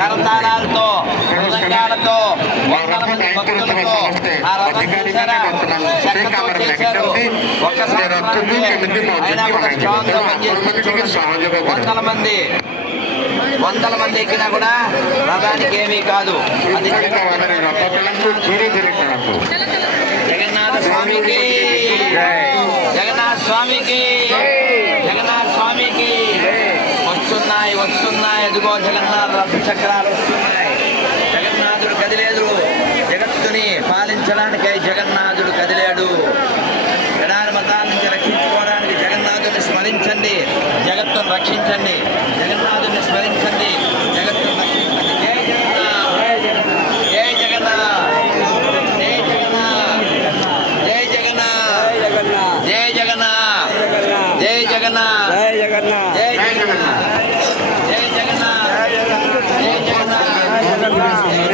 కరతాళాలతో వందల మంది భక్తులతో ఆ రథం చూసారా చెక్కతో చేశారు. ఒక్క సంవత్సరానికి అయినా కూడా స్ట్రాంగ్గా పనిచేస్తుంది చూడండి. వందల మంది వందల మంది ఎక్కినా కూడా రథానికి ఏమీ కాదు. అది జగన్నాథ స్వామికి. జగన్నాథ స్వామికి. జగన్నాథ స్వామికి. వస్తున్నాయి వస్తున్నాయి. ఎదుగో జగన్నాథ రథ చక్రాలు వస్తున్నాయి జగన్నాథుడు కదిలేదు జగత్తుని పాలించడానికై జగన్నాథుడు కదిలాడు. ఎడారి మతాల నుంచి రక్షించుకోవడానికి జగన్నాథుని స్మరించండి. జగత్తును రక్షించండి. జగన్నాథుని స్మరించండి. జగత్తును రక్షించండి. జై జగన్నాథ్. జై జగన్నాథ్. జై జగన్నాథ్. జై జగన్నాథ్. జై జగన్నాథ్. జై జగన్నాథ్. జై జగన్నాథ్. Yeah.